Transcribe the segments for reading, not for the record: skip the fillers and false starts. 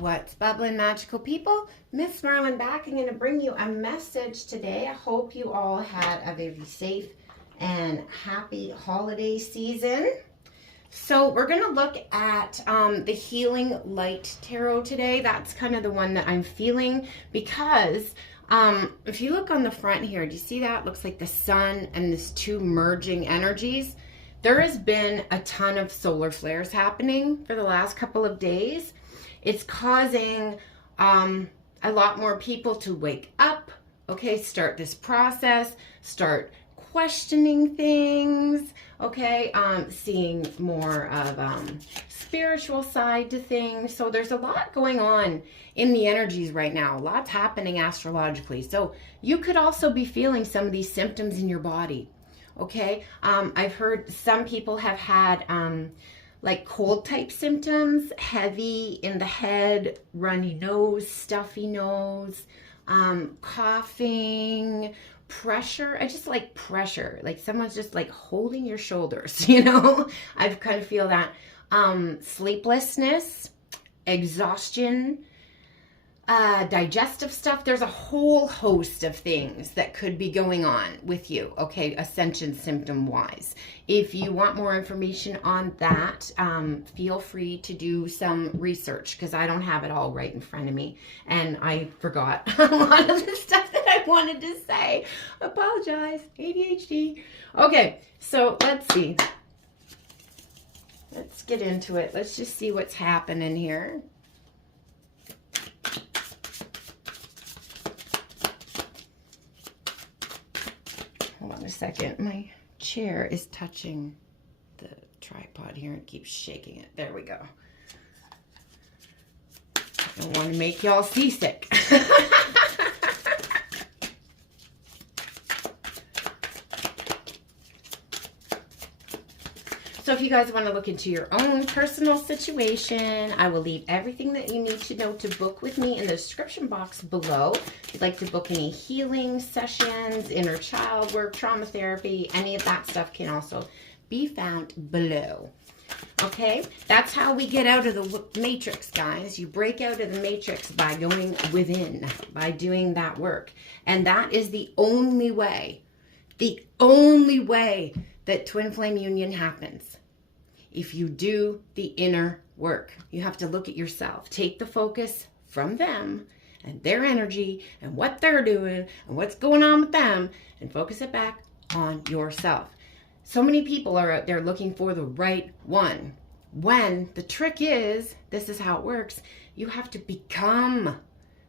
What's bubbling, magical people? MsMerlin back. I'm going to bring you a message today. I hope you all had a very safe and happy holiday season. So we're going to look at the Healing Light Tarot today. That's kind of the one that I'm feeling because if you look on the front here, do you see that? It looks like the sun and these two merging energies. There has been a ton of solar flares happening for the last couple of days. It's causing a lot more people to wake up, okay, start this process, start questioning things, okay, seeing more of spiritual side to things. So there's a lot going on in the energies right now. A lot's happening astrologically. So you could also be feeling some of these symptoms in your body, okay? I've heard some people have had like cold type symptoms, heavy in the head, runny nose, stuffy nose, coughing, pressure. I just like pressure, like someone's just like holding your shoulders, you know? I kind of feel that. Sleeplessness, exhaustion, digestive stuff. There's a whole host of things that could be going on with you, okay, ascension symptom wise. If you want more information on that, feel free to do some research because I don't have it all right in front of me and I forgot a lot of the stuff that I wanted to say. Apologize, ADHD. Okay, so let's see. Let's get into it. Let's just see what's happening here. Hold on a second. My chair is touching the tripod here and keeps shaking it. There we go. I don't want to make y'all seasick. So if you guys want to look into your own personal situation, I will leave everything that you need to know to book with me in the description box below. If you'd like to book any healing sessions, inner child work, trauma therapy, any of that stuff can also be found below. Okay, that's how we get out of the matrix, guys. You break out of the matrix by going within, by doing that work. And that is the only way that twin flame union happens. If you do the inner work, you have to look at yourself. Take the focus from them and their energy and what they're doing and what's going on with them and focus it back on yourself. So many people are out there looking for the right one. When the trick is, this is how it works, you have to become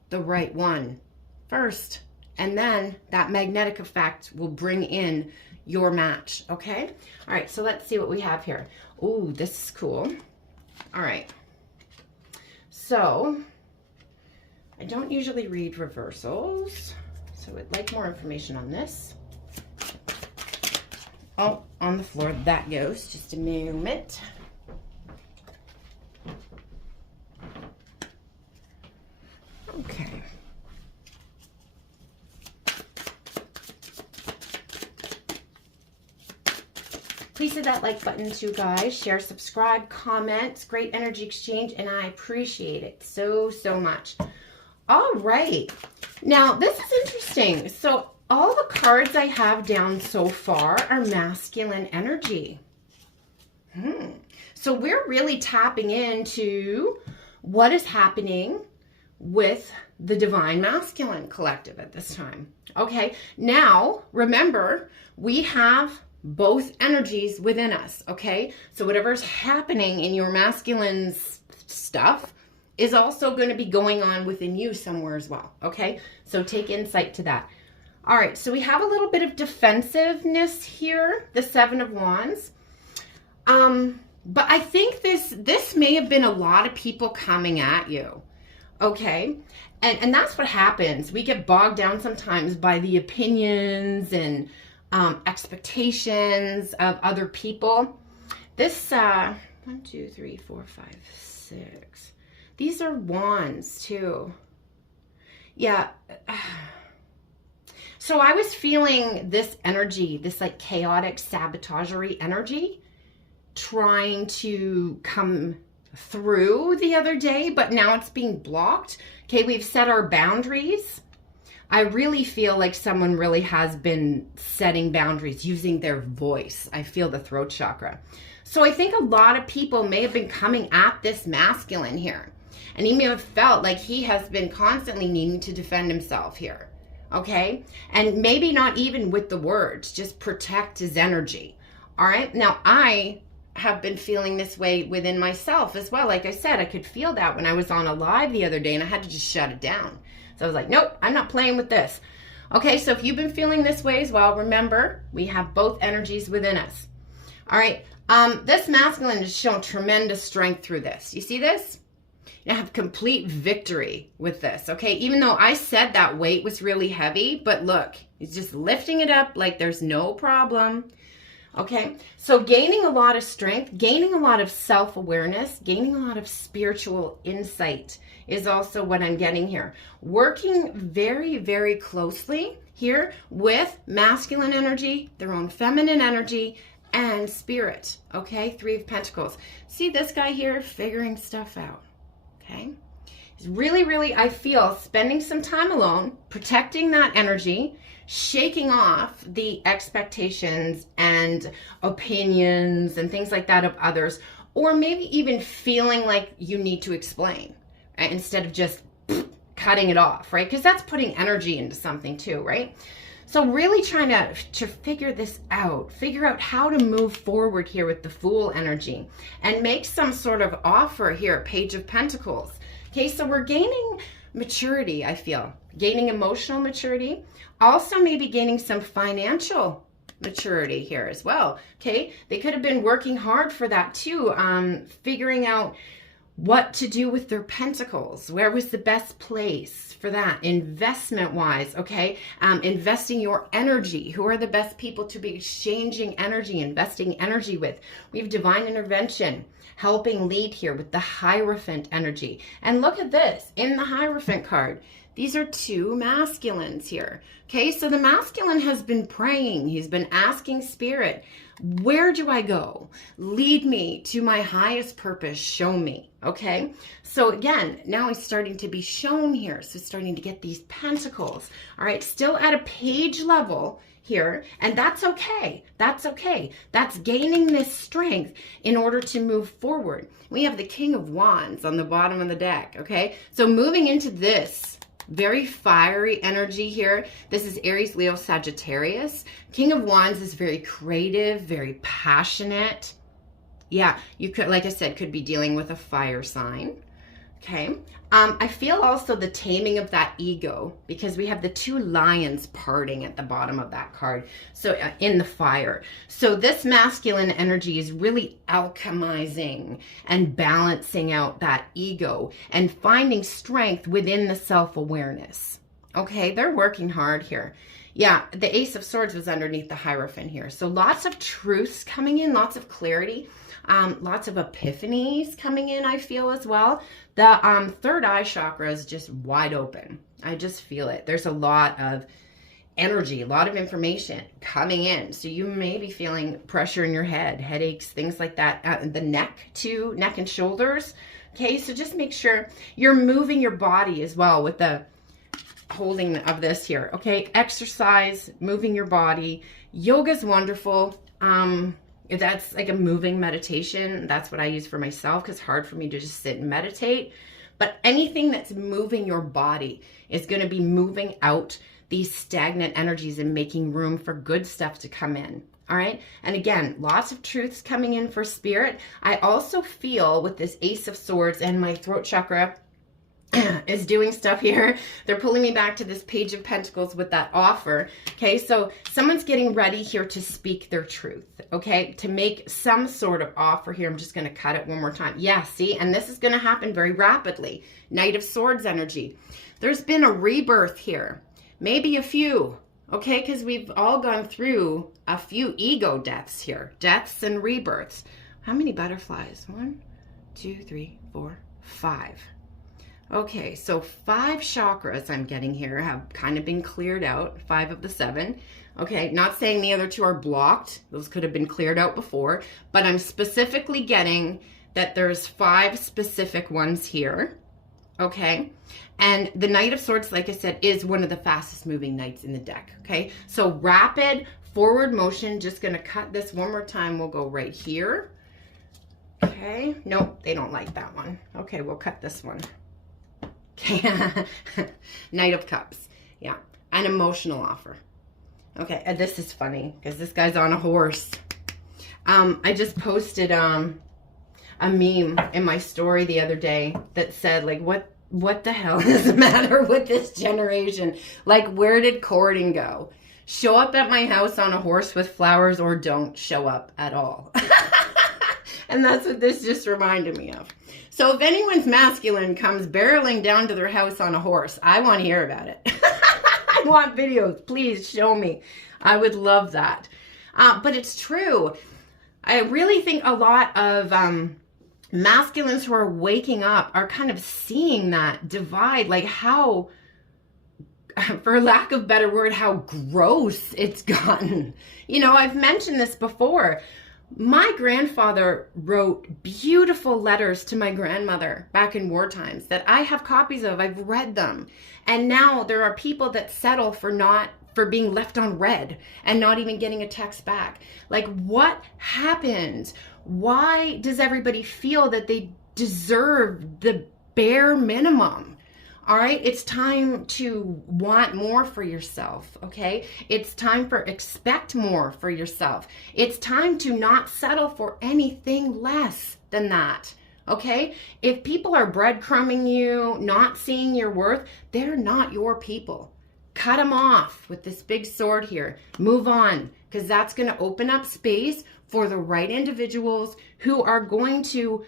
the right one first. And then that magnetic effect will bring in your match, okay? All right, so let's see what we have here. Ooh, this is cool. All right. So, I don't usually read reversals, so I'd like more information on this. Oh, on the floor, that goes. Just a moment. Okay. Please hit that like button too, guys. Share, subscribe, comment. Great energy exchange, and I appreciate it so, so much. All right. Now, this is interesting. So, all the cards I have down so far are masculine energy. So, we're really tapping into what is happening with the Divine Masculine Collective at this time. Okay. Now, remember, we have both energies within us, okay? So whatever's happening in your masculine stuff is also going to be going on within you somewhere as well, okay? So take insight to that. All right, so we have a little bit of defensiveness here, the Seven of Wands. But I think this may have been a lot of people coming at you, okay? And that's what happens. We get bogged down sometimes by the opinions and expectations of other people. This 1, 2, 3, 4, 5, 6. These are wands too. Yeah. So I was feeling this energy, this like chaotic sabotagery energy trying to come through the other day, but now it's being blocked. Okay, we've set our boundaries. I really feel like someone really has been setting boundaries using their voice. I feel the throat chakra. So I think a lot of people may have been coming at this masculine here. And he may have felt like he has been constantly needing to defend himself here. Okay? And maybe not even with the words, just protect his energy. All right? Now, I have been feeling this way within myself as well. Like I said, I could feel that when I was on a live the other day and I had to just shut it down. So I was like, nope, I'm not playing with this. Okay, so if you've been feeling this way as well, remember, we have both energies within us. All right, this masculine has shown tremendous strength through this. You see this? You have complete victory with this, okay? Even though I said that weight was really heavy, but look, he's just lifting it up like there's no problem. Okay, so gaining a lot of strength, gaining a lot of self-awareness, gaining a lot of spiritual insight is also what I'm getting here. Working very, very closely here with masculine energy, their own feminine energy, and spirit. Okay, 3 of Pentacles. See this guy here figuring stuff out. Okay, he's really, really, I feel, spending some time alone, protecting that energy, shaking off the expectations and opinions and things like that of others, or maybe even feeling like you need to explain, right? Instead of just cutting it off, right? Because that's putting energy into something too, right? So really trying to figure this out, figure out how to move forward here with the Fool energy and make some sort of offer here, Page of Pentacles. Okay, so we're gaining maturity, I feel, gaining emotional maturity, also maybe gaining some financial maturity here as well. Okay, they could have been working hard for that too, figuring out what to do with their pentacles. Where was the best place for that investment wise? Okay, investing your energy. Who are the best people to be exchanging energy, investing energy with? We have divine intervention, helping lead here with the Hierophant energy. And look at this in the Hierophant card. These are 2 masculines here. Okay, so the masculine has been praying. He's been asking spirit, where do I go? Lead me to my highest purpose. Show me. Okay, so again, now he's starting to be shown here. So starting to get these pentacles. All right, still at a page level here, and that's okay. That's okay. That's gaining this strength in order to move forward. We have the King of Wands on the bottom of the deck. Okay, so moving into this very fiery energy here. This is Aries, Leo, Sagittarius. King of Wands is very creative, very passionate. Yeah, you could, like I said, could be dealing with a fire sign. Okay. I feel also the taming of that ego, because we have the 2 lions parting at the bottom of that card. So in the fire. So this masculine energy is really alchemizing and balancing out that ego and finding strength within the self-awareness. Okay, they're working hard here. Yeah, the Ace of Swords was underneath the Hierophant here. So lots of truths coming in, lots of clarity. Lots of epiphanies coming in, I feel, as well. The third eye chakra is just wide open. I just feel it. There's a lot of energy, a lot of information coming in. So you may be feeling pressure in your head, headaches, things like that. The neck too, neck and shoulders. Okay, so just make sure you're moving your body as well with the holding of this here. Okay, exercise, moving your body. Yoga's wonderful. That's like a moving meditation. That's what I use for myself, because it's hard for me to just sit and meditate. But anything that's moving your body is going to be moving out these stagnant energies and making room for good stuff to come in. All right. And again, lots of truths coming in for spirit. I also feel with this Ace of Swords and my throat chakra is doing stuff here. They're pulling me back to this Page of Pentacles with that offer. Okay, so someone's getting ready here to speak their truth, okay, to make some sort of offer here. I'm just going to cut it one more time. Yeah, see, and this is going to happen very rapidly. Knight of Swords energy. There's been a rebirth here, maybe a few, okay, because we've all gone through a few ego deaths here, deaths and rebirths. How many butterflies? 1, 2, 3, 4, 5. Okay, so 5 chakras I'm getting here have kind of been cleared out, 5 of the 7. Okay, not saying the other 2 are blocked. Those could have been cleared out before, but I'm specifically getting that there's 5 specific ones here, okay? And the Knight of Swords, like I said, is one of the fastest moving knights in the deck, okay? So rapid forward motion, just gonna cut this one more time. We'll go right here. Okay, nope, they don't like that one. Okay, we'll cut this one. Okay, Knight of Cups, yeah, an emotional offer. Okay, and this is funny because this guy's on a horse. I just posted a meme in my story the other day that said, like, what the hell is the matter with this generation? Like, where did courting go? Show up at my house on a horse with flowers, or don't show up at all. And that's what this just reminded me of. So if anyone's masculine comes barreling down to their house on a horse, I want to hear about it. I want videos. Please show me. I would love that. But it's true. I really think a lot of masculines who are waking up are kind of seeing that divide, like how, for lack of a better word, how gross it's gotten. You know, I've mentioned this before. My grandfather wrote beautiful letters to my grandmother back in war times that I have copies of. I've read them. And now there are people that settle for being left on read and not even getting a text back. Like, what happened? Why does everybody feel that they deserve the bare minimum? All right, it's time to want more for yourself, okay? It's time for expect more for yourself. It's time to not settle for anything less than that, okay? If people are breadcrumbing you, not seeing your worth, they're not your people. Cut them off with this big sword here. Move on, because that's going to open up space for the right individuals who are going to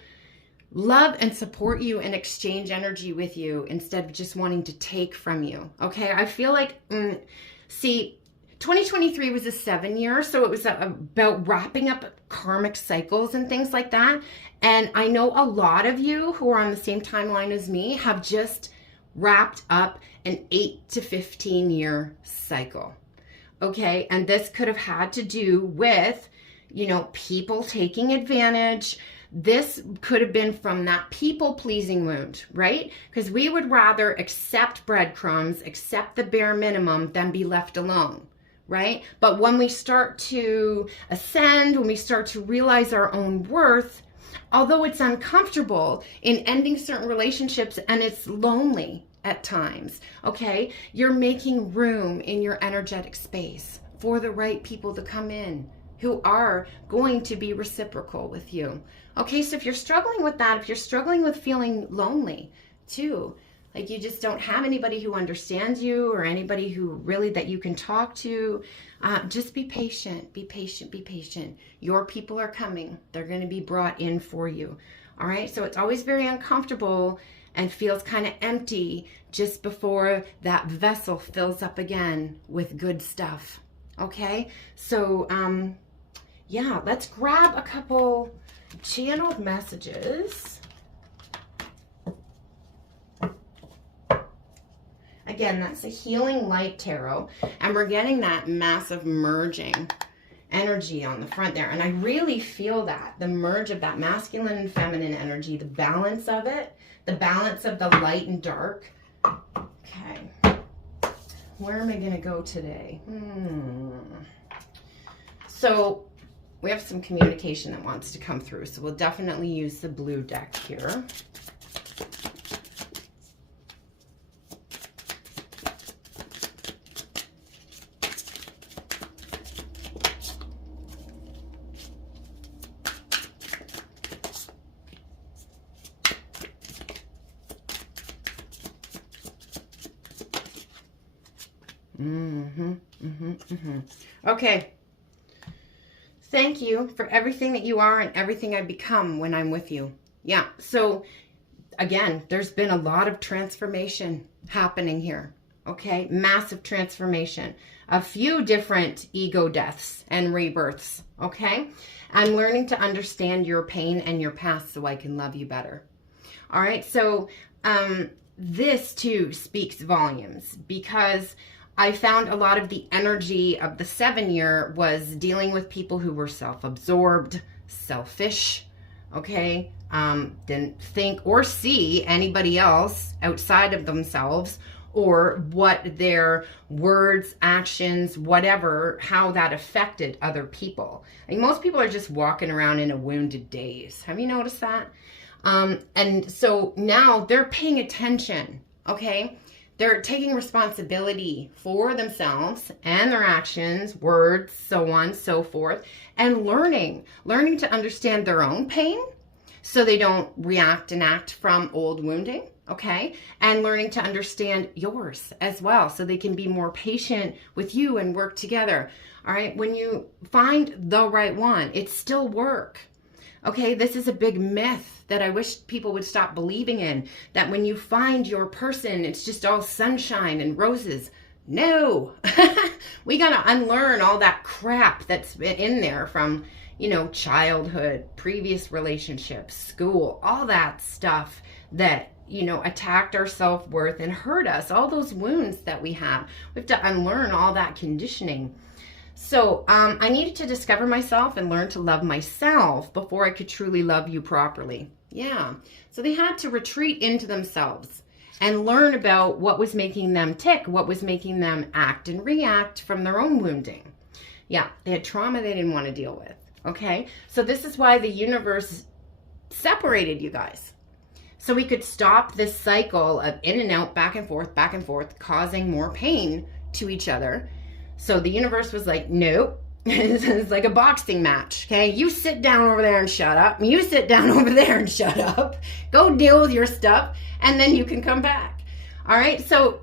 love and support you and exchange energy with you instead of just wanting to take from you. Okay, I feel like, see, 2023 was a 7-year, so it was about wrapping up karmic cycles and things like that. And I know a lot of you who are on the same timeline as me have just wrapped up an 8 to 15 year cycle. Okay, and this could have had to do with, you know, people taking advantage. This could have been from that people-pleasing wound, right? Because we would rather accept breadcrumbs, accept the bare minimum, than be left alone, right? But when we start to ascend, when we start to realize our own worth, although it's uncomfortable in ending certain relationships and it's lonely at times, okay, you're making room in your energetic space for the right people to come in who are going to be reciprocal with you. Okay, so if you're struggling with that, if you're struggling with feeling lonely too, like you just don't have anybody who understands you or anybody who really that you can talk to, just be patient, be patient, be patient. Your people are coming. They're going to be brought in for you. All right, so it's always very uncomfortable and feels kind of empty just before that vessel fills up again with good stuff. Okay, so yeah, let's grab a couple channeled messages. Again, that's a Healing Light Tarot, and we're getting that massive merging energy on the front there. And I really feel that, the merge of that masculine and feminine energy, the balance of it, the balance of the light and dark. Okay, where am I going to go today? So we have some communication that wants to come through, so we'll definitely use the blue deck here. Okay. Thank you for everything that you are and everything I become when I'm with you. Yeah. So again, there's been a lot of transformation happening here. Okay. Massive transformation. A few different ego deaths and rebirths. Okay. I'm learning to understand your pain and your past so I can love you better. All right. So, this too speaks volumes because I found a lot of the energy of the 7-year was dealing with people who were self-absorbed, selfish, okay, didn't think or see anybody else outside of themselves, or what their words, actions, whatever, how that affected other people. Like, most people are just walking around in a wounded daze. Have you noticed that? And so now they're paying attention, okay? They're taking responsibility for themselves and their actions, words, so on, so forth, and learning to understand their own pain so they don't react and act from old wounding, okay? And learning to understand yours as well so they can be more patient with you and work together, all right? When you find the right one, it's still work. Okay, this is a big myth that I wish people would stop believing in, that when you find your person, it's just all sunshine and roses. No, we got to unlearn all that crap that's been in there from, you know, childhood, previous relationships, school, all that stuff that, you know, attacked our self-worth and hurt us, all those wounds that we have. We have to unlearn all that conditioning. So I needed to discover myself and learn to love myself before I could truly love you properly. Yeah. So they had to retreat into themselves and learn about what was making them tick, what was making them act and react from their own wounding. Yeah, they had trauma they didn't want to deal with. Okay. So this is why the universe separated you guys. So we could stop this cycle of in and out, back and forth, causing more pain to each other. So the universe was like, nope, it's like a boxing match, okay? You sit down over there and shut up. You sit down over there and shut up. Go deal with your stuff, and then you can come back. All right, so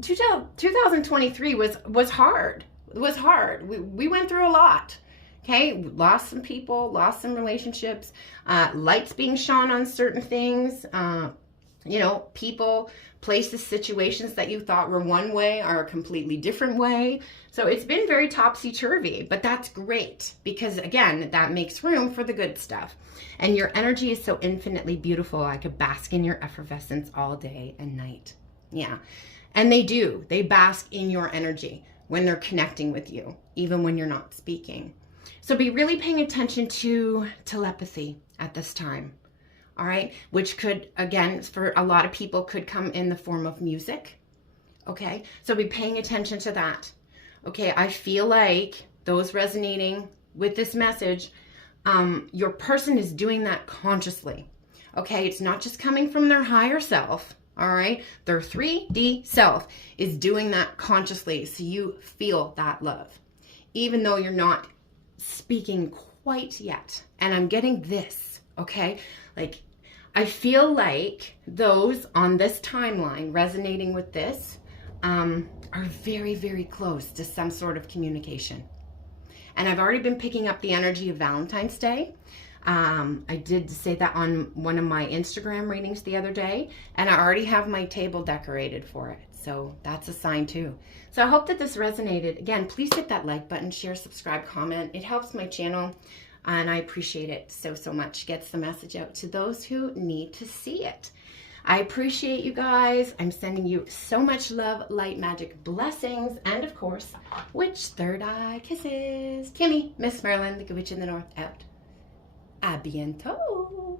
2023 was hard. It was hard. We went through a lot, okay? We lost some people, lost some relationships, lights being shone on certain things, you know, people, places, situations that you thought were one way are a completely different way. So it's been very topsy-turvy, but that's great because, again, that makes room for the good stuff. And your energy is so infinitely beautiful. I could bask in your effervescence all day and night. Yeah. And they do. They bask in your energy when they're connecting with you, even when you're not speaking. So be really paying attention to telepathy at this time. All right, which could, again, for a lot of people, could come in the form of music. Okay, so be paying attention to that. Okay, I feel like those resonating with this message, your person is doing that consciously. Okay, it's not just coming from their higher self. All right, their 3D self is doing that consciously, so you feel that love, even though you're not speaking quite yet. And I'm getting this, okay, like, I feel like those on this timeline resonating with this are very, very close to some sort of communication. And I've already been picking up the energy of Valentine's Day. I did say that on one of my Instagram readings the other day, and I already have my table decorated for it. So that's a sign too. So I hope that this resonated. Again, please hit that like button, share, subscribe, comment. It helps my channel. And I appreciate it so, so much. Gets the message out to those who need to see it. I appreciate you guys. I'm sending you so much love, light, magic, blessings, and of course, witch third eye kisses. Kimmy, MsMerlin, the Good Witch in the North, out. A bientôt.